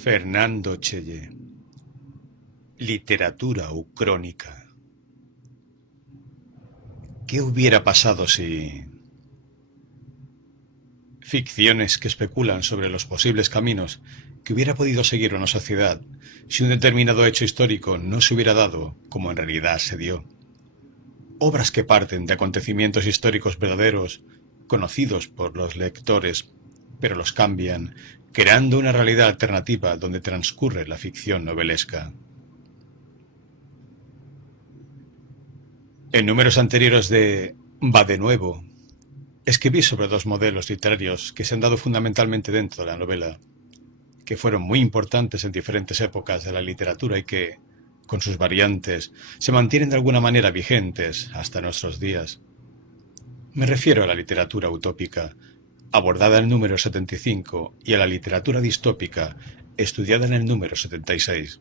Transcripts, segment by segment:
Fernando Cheye. Literatura ucrónica. ¿Qué hubiera pasado si... Ficciones que especulan sobre los posibles caminos que hubiera podido seguir una sociedad si un determinado hecho histórico no se hubiera dado como en realidad se dio. Obras que parten de acontecimientos históricos verdaderos, conocidos por los lectores, pero los cambian, creando una realidad alternativa donde transcurre la ficción novelesca. En números anteriores de Va de nuevo, escribí sobre dos modelos literarios que se han dado fundamentalmente dentro de la novela, que fueron muy importantes en diferentes épocas de la literatura y que, con sus variantes, se mantienen de alguna manera vigentes hasta nuestros días. Me refiero a la literatura utópica, abordada en el número 75, y a la literatura distópica, estudiada en el número 76.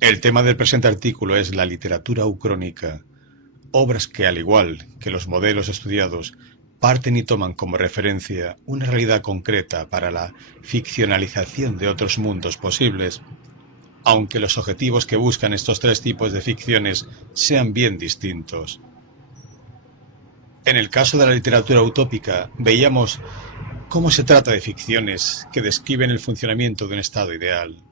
El tema del presente artículo es la literatura ucrónica, obras que, al igual que los modelos estudiados, parten y toman como referencia una realidad concreta para la ficcionalización de otros mundos posibles, aunque los objetivos que buscan estos tres tipos de ficciones sean bien distintos. En el caso de la literatura utópica, veíamos cómo se trata de ficciones que describen el funcionamiento de un estado ideal,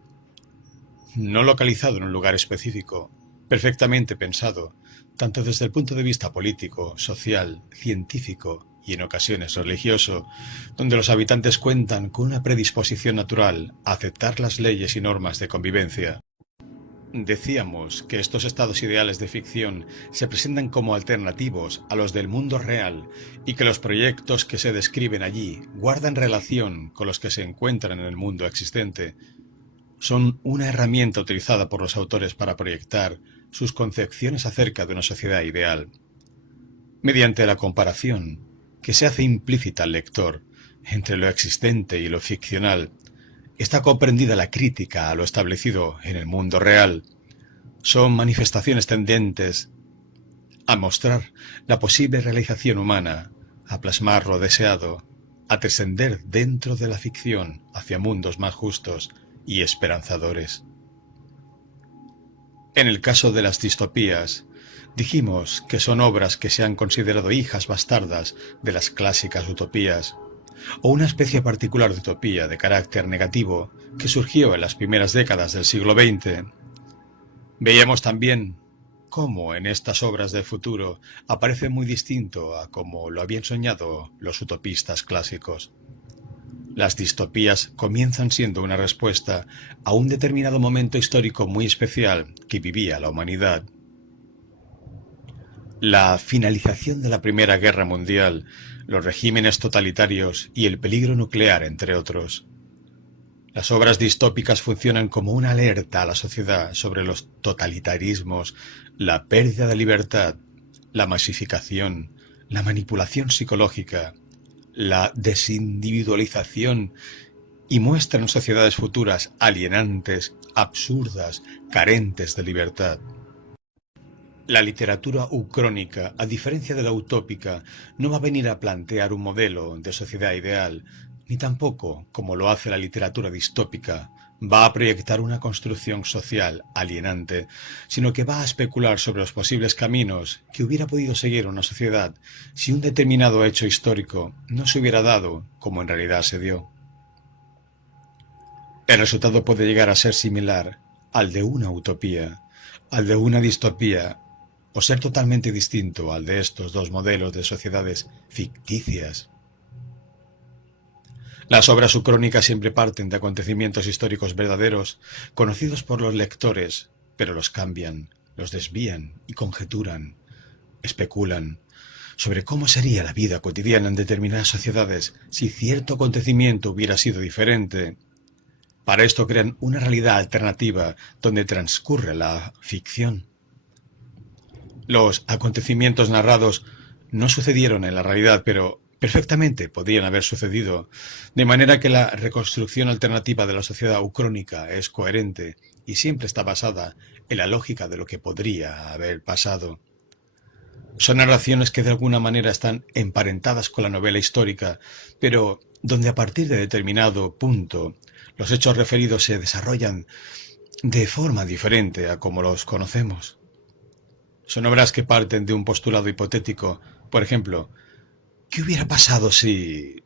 no localizado en un lugar específico, perfectamente pensado, tanto desde el punto de vista político, social, científico y en ocasiones religioso, donde los habitantes cuentan con una predisposición natural a aceptar las leyes y normas de convivencia. Decíamos que estos estados ideales de ficción se presentan como alternativos a los del mundo real y que los proyectos que se describen allí guardan relación con los que se encuentran en el mundo existente. Son una herramienta utilizada por los autores para proyectar sus concepciones acerca de una sociedad ideal. Mediante la comparación, que se hace implícita al lector, entre lo existente y lo ficcional, está comprendida la crítica a lo establecido en el mundo real. Son manifestaciones tendentes a mostrar la posible realización humana, a plasmar lo deseado, a trascender dentro de la ficción hacia mundos más justos y esperanzadores. En el caso de las distopías, dijimos que son obras que se han considerado hijas bastardas de las clásicas utopías, o una especie particular de utopía de carácter negativo que surgió en las primeras décadas del siglo XX. Veíamos también cómo en estas obras del futuro aparece muy distinto a como lo habían soñado los utopistas clásicos. Las distopías comienzan siendo una respuesta a un determinado momento histórico muy especial que vivía la humanidad. La finalización de la Primera Guerra Mundial, los regímenes totalitarios y el peligro nuclear, entre otros. Las obras distópicas funcionan como una alerta a la sociedad sobre los totalitarismos, la pérdida de libertad, la masificación, la manipulación psicológica, la desindividualización, y muestran sociedades futuras alienantes, absurdas, carentes de libertad. La literatura ucrónica, a diferencia de la utópica, no va a venir a plantear un modelo de sociedad ideal, ni tampoco, como lo hace la literatura distópica, va a proyectar una construcción social alienante, sino que va a especular sobre los posibles caminos que hubiera podido seguir una sociedad si un determinado hecho histórico no se hubiera dado como en realidad se dio. El resultado puede llegar a ser similar al de una utopía, al de una distopía, o ser totalmente distinto al de estos dos modelos de sociedades ficticias. Las obras ucrónicas siempre parten de acontecimientos históricos verdaderos, conocidos por los lectores, pero los cambian, los desvían y conjeturan, especulan sobre cómo sería la vida cotidiana en determinadas sociedades si cierto acontecimiento hubiera sido diferente. Para esto crean una realidad alternativa donde transcurre la ficción. Los acontecimientos narrados no sucedieron en la realidad, pero perfectamente podían haber sucedido, de manera que la reconstrucción alternativa de la sociedad ucrónica es coherente y siempre está basada en la lógica de lo que podría haber pasado. Son narraciones que de alguna manera están emparentadas con la novela histórica, pero donde a partir de determinado punto los hechos referidos se desarrollan de forma diferente a como los conocemos. Son obras que parten de un postulado hipotético. Por ejemplo, ¿qué hubiera pasado si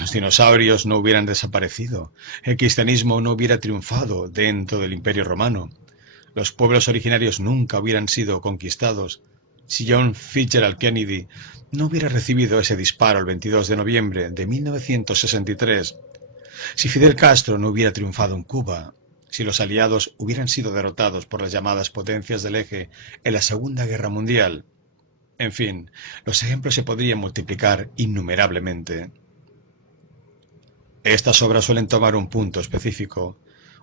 los dinosaurios no hubieran desaparecido? El cristianismo no hubiera triunfado dentro del Imperio Romano. Los pueblos originarios nunca hubieran sido conquistados. Si John Fitzgerald Kennedy no hubiera recibido ese disparo el 22 de noviembre de 1963. Si Fidel Castro no hubiera triunfado en Cuba. Si los aliados hubieran sido derrotados por las llamadas potencias del eje en la Segunda Guerra Mundial. En fin, los ejemplos se podrían multiplicar innumerablemente. Estas obras suelen tomar un punto específico,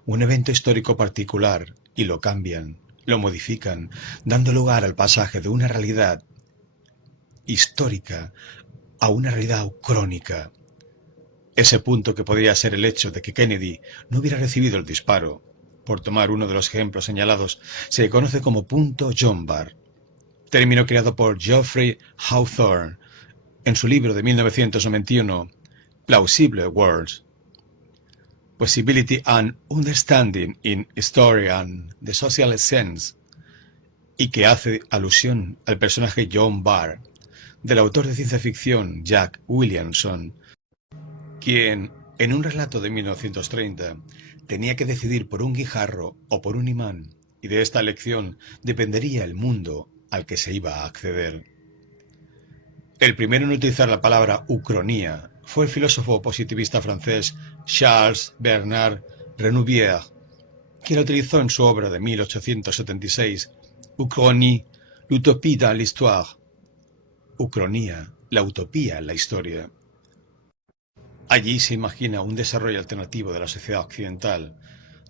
un evento histórico particular, y lo cambian, lo modifican, dando lugar al pasaje de una realidad histórica a una realidad ucrónica. Ese punto que podría ser el hecho de que Kennedy no hubiera recibido el disparo, por tomar uno de los ejemplos señalados, se conoce como punto John Barr, término creado por Geoffrey Hawthorne en su libro de 1991, Plausible Worlds, Possibility and Understanding in History and the Social Sense, y que hace alusión al personaje John Barr, del autor de ciencia ficción Jack Williamson, quien, en un relato de 1930, tenía que decidir por un guijarro o por un imán, y de esta elección dependería el mundo al que se iba a acceder. El primero en utilizar la palabra ucronía fue el filósofo positivista francés Charles Bernard Renouvier, quien la utilizó en su obra de 1876, Uchronie, l'utopie dans l'histoire. Ucronía, la utopía en la historia. Allí se imagina un desarrollo alternativo de la sociedad occidental,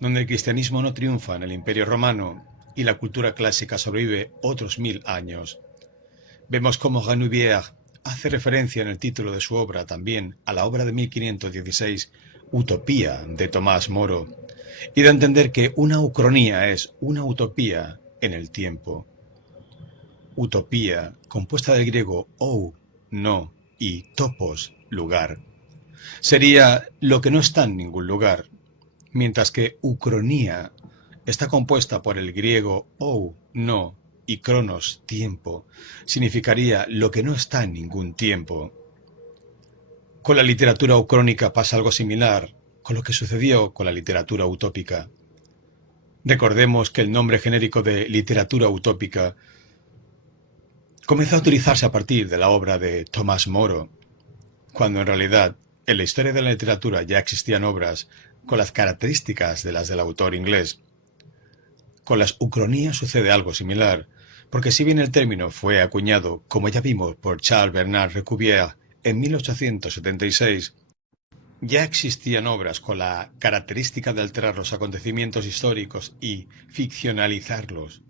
donde el cristianismo no triunfa en el Imperio Romano y la cultura clásica sobrevive otros 1000 años. Vemos cómo Renouvier hace referencia en el título de su obra también a la obra de 1516, Utopía, de Tomás Moro, y da a entender que una ucronía es una utopía en el tiempo. Utopía, compuesta del griego ou, no, y topos, lugar. Sería lo que no está en ningún lugar, mientras que ucronía está compuesta por el griego ou, no, y cronos, tiempo, significaría lo que no está en ningún tiempo. Con la literatura ucrónica pasa algo similar con lo que sucedió con la literatura utópica. Recordemos que el nombre genérico de literatura utópica comenzó a utilizarse a partir de la obra de Tomás Moro, cuando en realidad en la historia de la literatura ya existían obras con las características de las del autor inglés. Con las ucronías sucede algo similar, porque si bien el término fue acuñado, como ya vimos, por Charles Bernard Renouvier en 1876, ya existían obras con la característica de alterar los acontecimientos históricos y ficcionalizarlos.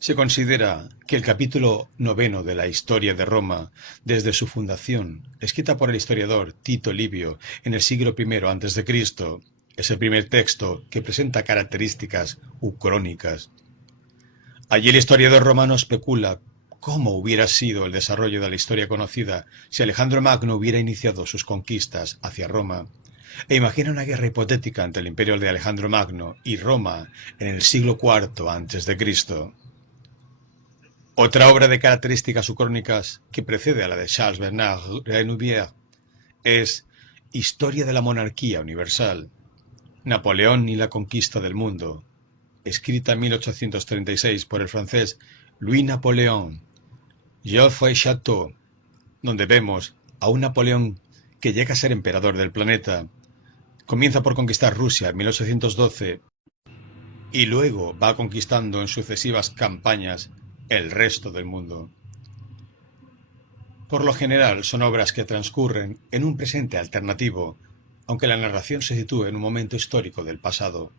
Se considera que el capítulo 9 de la Historia de Roma, desde su fundación, escrita por el historiador Tito Livio en el siglo I a.C., es el primer texto que presenta características ucrónicas. Allí el historiador romano especula cómo hubiera sido el desarrollo de la historia conocida si Alejandro Magno hubiera iniciado sus conquistas hacia Roma, e imagina una guerra hipotética entre el imperio de Alejandro Magno y Roma en el siglo IV a.C. Otra obra de características ucrónicas que precede a la de Charles Bernard Renouvier es Historia de la Monarquía Universal, Napoleón y la conquista del mundo, escrita en 1836 por el francés Louis Napoléon, Geoffroy Chouteau, donde vemos a un Napoleón que llega a ser emperador del planeta. Comienza por conquistar Rusia en 1812 y luego va conquistando en sucesivas campañas el resto del mundo. Por lo general son obras que transcurren en un presente alternativo, aunque la narración se sitúe en un momento histórico del pasado.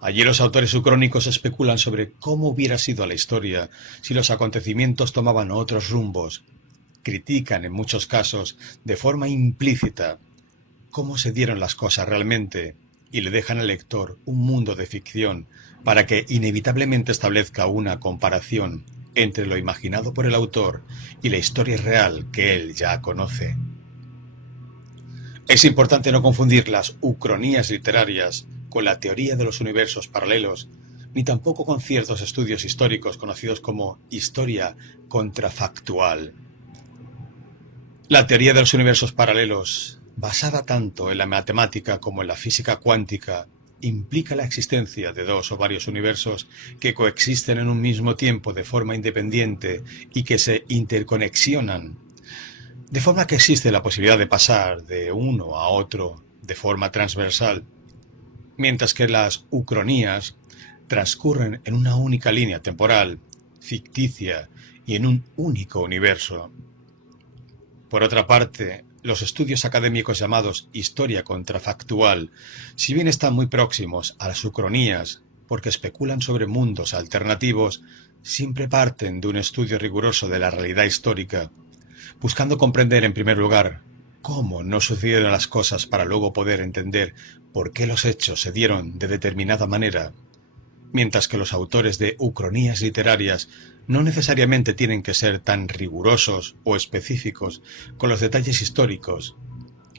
Allí los autores ucrónicos especulan sobre cómo hubiera sido la historia si los acontecimientos tomaban otros rumbos. Critican en muchos casos, de forma implícita, cómo se dieron las cosas realmente y le dejan al lector un mundo de ficción para que inevitablemente establezca una comparación entre lo imaginado por el autor y la historia real que él ya conoce. Es importante no confundir las ucronías literarias con la teoría de los universos paralelos, ni tampoco con ciertos estudios históricos conocidos como historia contrafactual. La teoría de los universos paralelos, basada tanto en la matemática como en la física cuántica, implica la existencia de dos o varios universos que coexisten en un mismo tiempo de forma independiente y que se interconexionan, de forma que existe la posibilidad de pasar de uno a otro de forma transversal, mientras que las ucronías transcurren en una única línea temporal, ficticia y en un único universo. Por otra parte, los estudios académicos llamados historia contrafactual, si bien están muy próximos a las ucronías, porque especulan sobre mundos alternativos, siempre parten de un estudio riguroso de la realidad histórica, buscando comprender en primer lugar cómo no sucedieron las cosas para luego poder entender por qué los hechos se dieron de determinada manera, mientras que los autores de ucronías literarias no necesariamente tienen que ser tan rigurosos o específicos con los detalles históricos,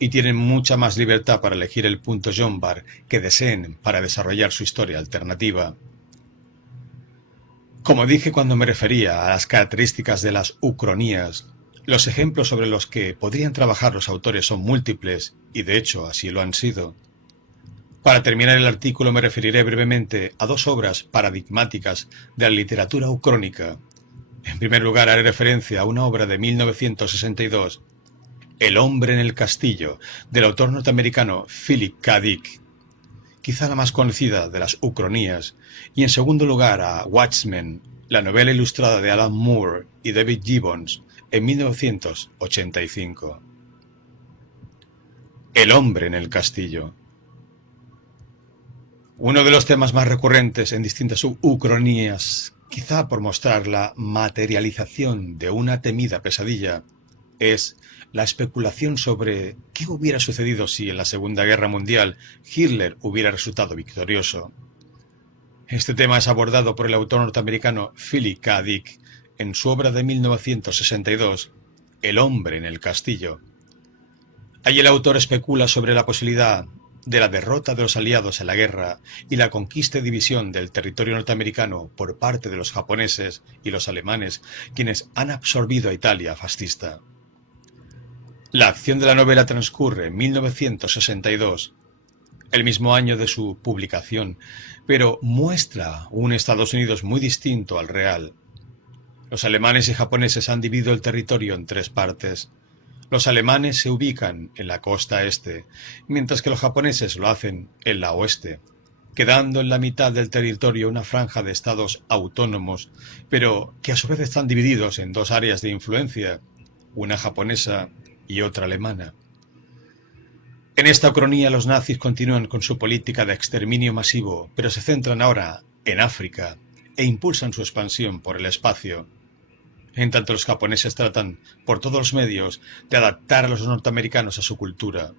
y tienen mucha más libertad para elegir el punto Jombar que deseen para desarrollar su historia alternativa. Como dije cuando me refería a las características de las ucronías, los ejemplos sobre los que podrían trabajar los autores son múltiples, y de hecho así lo han sido. Para terminar el artículo me referiré brevemente a dos obras paradigmáticas de la literatura ucrónica. En primer lugar, haré referencia a una obra de 1962, El hombre en el castillo, del autor norteamericano Philip K. Dick, quizá la más conocida de las ucronías, y en segundo lugar a Watchmen, la novela ilustrada de Alan Moore y David Gibbons en 1985. El hombre en el castillo. Uno de los temas más recurrentes en distintas ucronías, quizá por mostrar la materialización de una temida pesadilla, es la especulación sobre qué hubiera sucedido si en la Segunda Guerra Mundial Hitler hubiera resultado victorioso. Este tema es abordado por el autor norteamericano Philip K. Dick en su obra de 1962, El hombre en el castillo. Allí el autor especula sobre la posibilidad de la derrota de los aliados en la guerra y la conquista y división del territorio norteamericano por parte de los japoneses y los alemanes, quienes han absorbido a Italia fascista. La acción de la novela transcurre en 1962, el mismo año de su publicación, pero muestra un Estados Unidos muy distinto al real. Los alemanes y japoneses han dividido el territorio en tres partes. Los alemanes se ubican en la costa este, mientras que los japoneses lo hacen en la oeste, quedando en la mitad del territorio una franja de estados autónomos, pero que a su vez están divididos en dos áreas de influencia, una japonesa y otra alemana. En esta ucronía los nazis continúan con su política de exterminio masivo, pero se centran ahora en África e impulsan su expansión por el espacio. En tanto los japoneses tratan, por todos los medios, de adaptar a los norteamericanos a su cultura.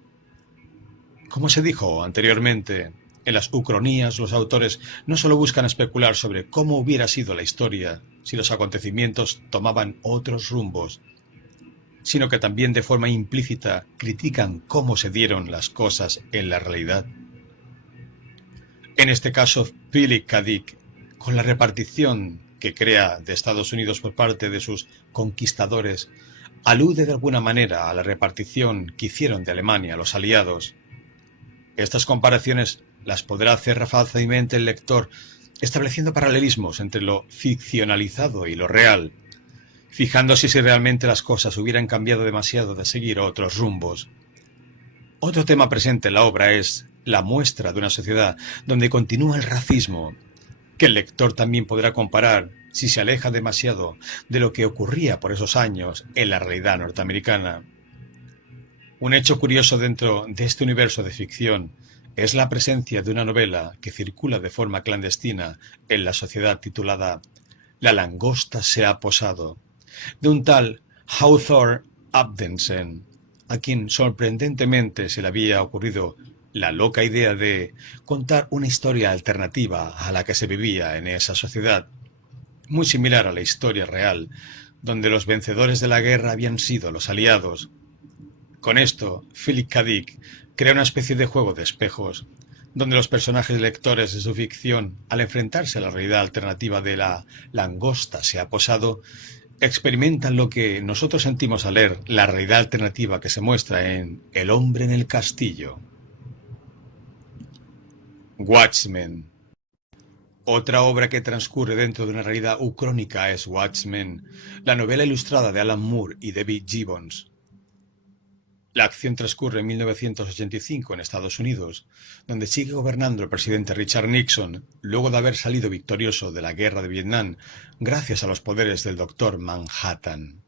Como se dijo anteriormente, en las ucronías los autores no solo buscan especular sobre cómo hubiera sido la historia si los acontecimientos tomaban otros rumbos, sino que también de forma implícita critican cómo se dieron las cosas en la realidad. En este caso, Philip K. Dick, con la repartición que crea de Estados Unidos por parte de sus conquistadores, alude de alguna manera a la repartición que hicieron de Alemania los aliados. Estas comparaciones las podrá hacer fácilmente el lector, estableciendo paralelismos entre lo ficcionalizado y lo real, fijándose si realmente las cosas hubieran cambiado demasiado de seguir otros rumbos. Otro tema presente en la obra es la muestra de una sociedad donde continúa el racismo, que el lector también podrá comparar si se aleja demasiado de lo que ocurría por esos años en la realidad norteamericana. Un hecho curioso dentro de este universo de ficción es la presencia de una novela que circula de forma clandestina en la sociedad titulada La langosta se ha posado, de un tal Hawthorne Abdensen, a quien sorprendentemente se le había ocurrido la loca idea de contar una historia alternativa a la que se vivía en esa sociedad, muy similar a la historia real, donde los vencedores de la guerra habían sido los aliados. Con esto, Philip K. Dick crea una especie de juego de espejos, donde los personajes lectores de su ficción, al enfrentarse a la realidad alternativa de la langosta se ha posado, experimentan lo que nosotros sentimos al leer la realidad alternativa que se muestra en El hombre en el castillo. Watchmen. Otra obra que transcurre dentro de una realidad ucrónica es Watchmen, la novela ilustrada de Alan Moore y David Gibbons. La acción transcurre en 1985 en Estados Unidos, donde sigue gobernando el presidente Richard Nixon, luego de haber salido victorioso de la guerra de Vietnam gracias a los poderes del Dr. Manhattan.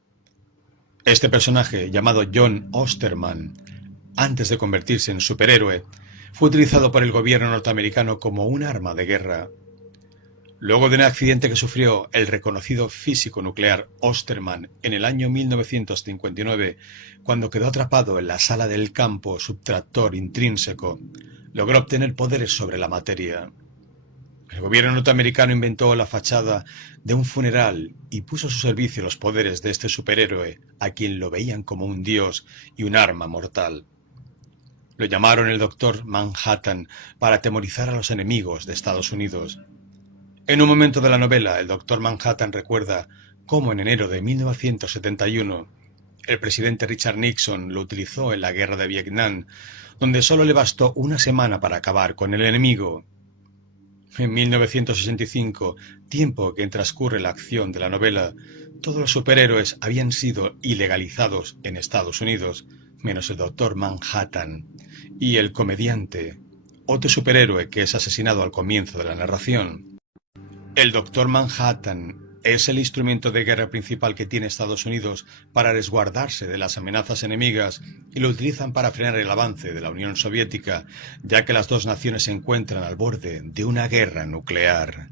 Este personaje, llamado John Osterman, antes de convertirse en superhéroe, fue utilizado por el gobierno norteamericano como un arma de guerra. Luego de un accidente que sufrió el reconocido físico nuclear Osterman en el año 1959, cuando quedó atrapado en la sala del campo subtractor intrínseco, logró obtener poderes sobre la materia. El gobierno norteamericano inventó la fachada de un funeral y puso a su servicio los poderes de este superhéroe, a quien lo veían como un dios y un arma mortal. Lo llamaron el Dr. Manhattan para atemorizar a los enemigos de Estados Unidos. En un momento de la novela, el Dr. Manhattan recuerda cómo en enero de 1971 el presidente Richard Nixon lo utilizó en la guerra de Vietnam, donde solo le bastó una semana para acabar con el enemigo. En 1965, tiempo que transcurre la acción de la novela, todos los superhéroes habían sido ilegalizados en Estados Unidos, menos el Dr. Manhattan y el comediante, otro superhéroe que es asesinado al comienzo de la narración. El Dr. Manhattan es el instrumento de guerra principal que tiene Estados Unidos para resguardarse de las amenazas enemigas y lo utilizan para frenar el avance de la Unión Soviética, ya que las dos naciones se encuentran al borde de una guerra nuclear.